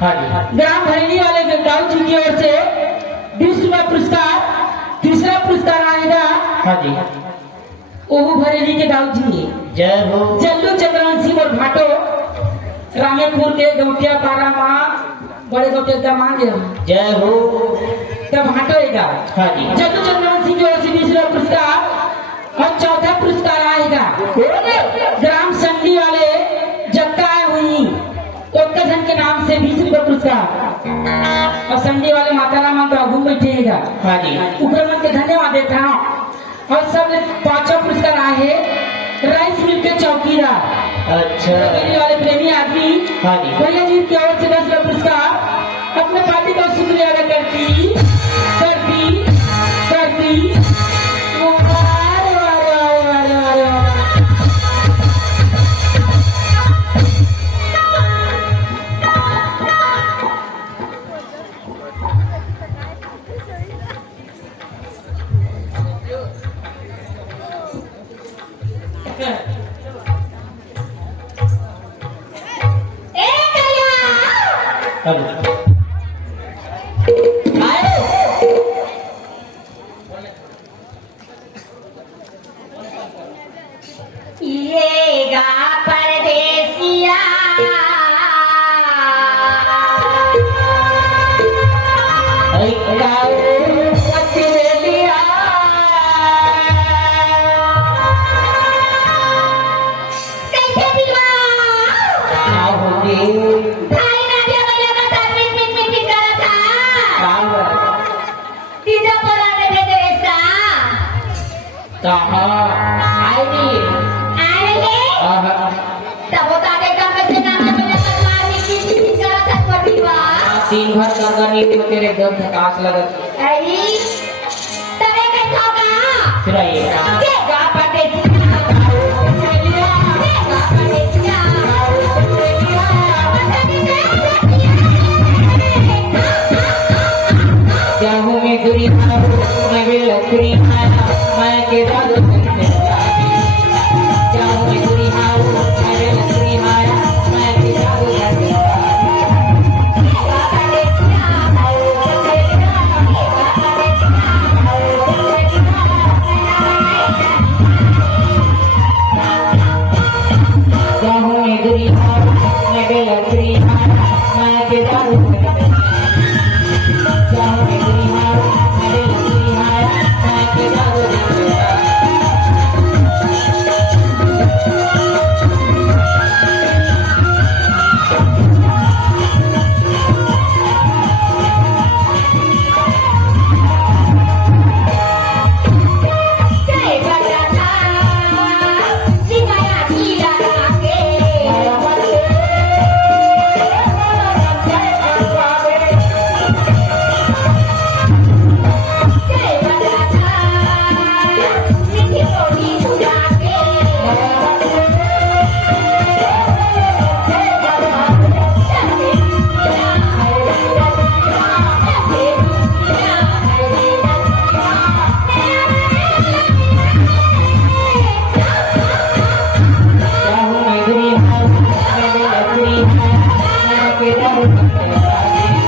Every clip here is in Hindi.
हाँ जी। ग्राम भैली वाले गाँव जी की ओर से 20 रुपया पुरस्कार। तीसरा पुरस्कार आएगा हाँ जी। ओहू भरेली के गाँव जी जय हो। जल्लू चंद्रवंशी और भाटो रामेपुर के गौटिया पारा माँ बड़े गौटे दामाद हैं। जय हो। तब भाटोएगा। हाँ जी। जल्लू चंद्रवंशी की ओर से 20 रुपया पुरस्कार। और चौथा पुरस्कार आएगा ग्राम संडी वाले जत्ता हुई उत्तरखंड के नाम से 20 रुपया पुरस्कार। और संडी वाले माता राम घूम बैठेगा। हाँ जी। ऊपर मन के धन्यवाद देता हूँ। और सब पांचों पुरस्कार आए राइस मिल के चौकीदार अच्छा। वाले प्रेमी आदमी। हाँ जी। भैया जी की ओर से 10 रुपया पुरस्कार। अपने पार्टी का शुक्रिया अदा करती करती करती अरे, अरे, अरे, अरे, अरे। हेलो। ये गा परदेसिया कैसे दिवा भाई ना दिया मैंने का साथ मीटिंग करा था तीजा पर आने भेजे ऐसा आएंगे तब बता दे कब से ना मैंने का मीटिंग करा था पड़ीवा दिन भर करनी तो तेरे एकदम थकास लगत। आई तवे के खागा फिर आइए। के गा परदेसिया जाहू में दूरी मैं भी लकड़ी मैं के दाद जाहू में दूरी मैं भी लकड़ी मैं के दाद जाहू में दूरी मैं भी लकड़ी मैं के दाद जाहू में दूरी मैं भी लकड़ी मैं के दाद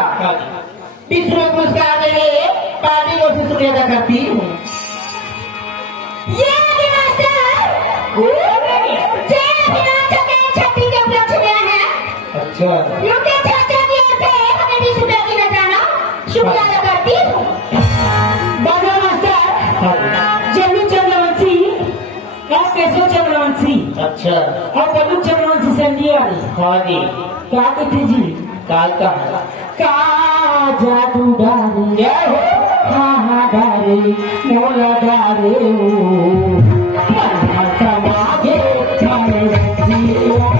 विश्व पुरस्कार देने पार्टी को शुक्रिया अदा करती हूँ। ये मास्टर जय विनायक के छठी के उपलक्ष्य में है। अच्छा क्योंकि चाचा की ओर से हमें 20 रुपए की नजराना शुक्रिया अदा करती हूँ। बाबा मास्टर जल्लू चंद्रवंशी और केशव चंद्रवंशी अच्छा और बल्लू चंद्रवंशी संधि वाली हाँ जी क्या कहते जी काल का का जादू डारे जय हो हाँ डारे मोला डारे समागे मारे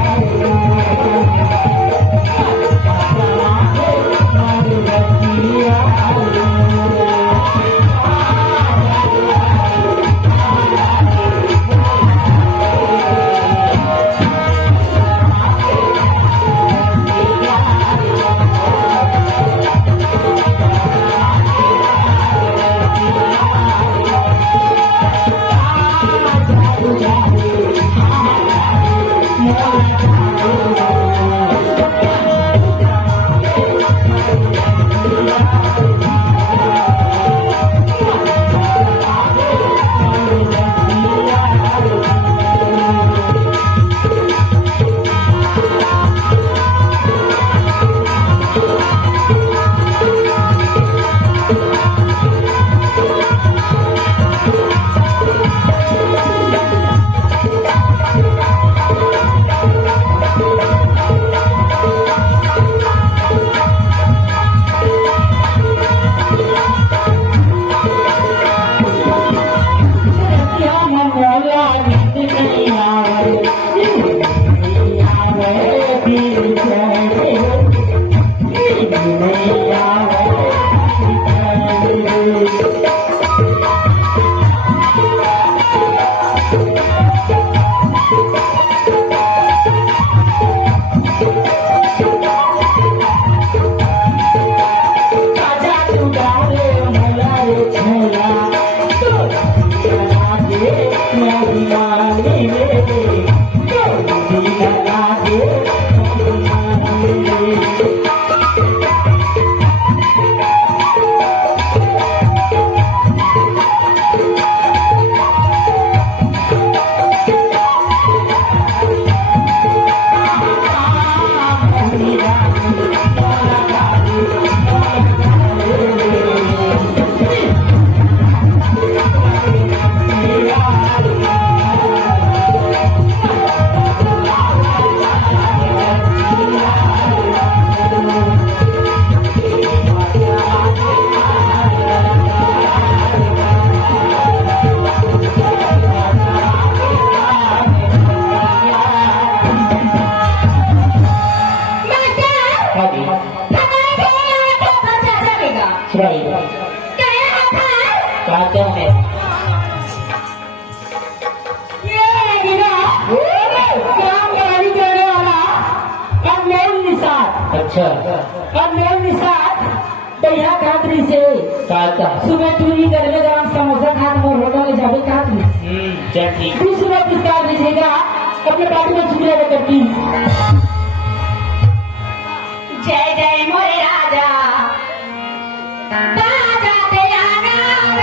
अच्छा अब मेरे निसात बढ़िया खातरी से काका सुबह टूरी गरमे गरम समोसा खात मोर होटल ले जावे खातरी चल ठीक 20 रुपए पुरस्कार दीजिएगा अपने पार्टी में शुक्रिया अदा करती हूँ। जय जय मोरे राजा बाजा तेरा नाम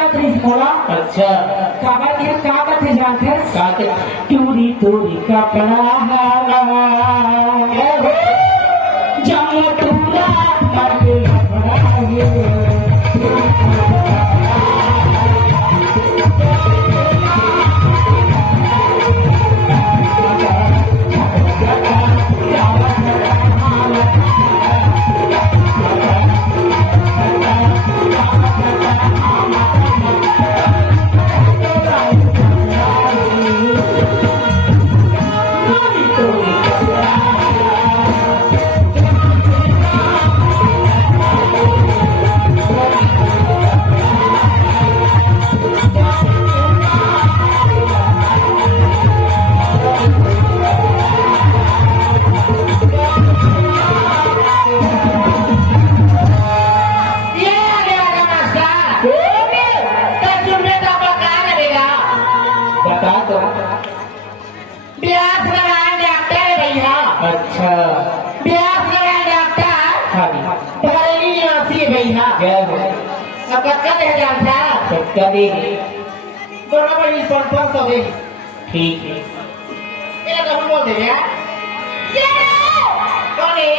अच्छा काबर के का कथे जानते काके टूरी टूरी कपड़ा जम टूरा मर कपड़ा क्या हो अब कक्का दे जान था सबका दे बराबर इस पर तो दे ठीक है ये कब बोल दे यार ये कौन है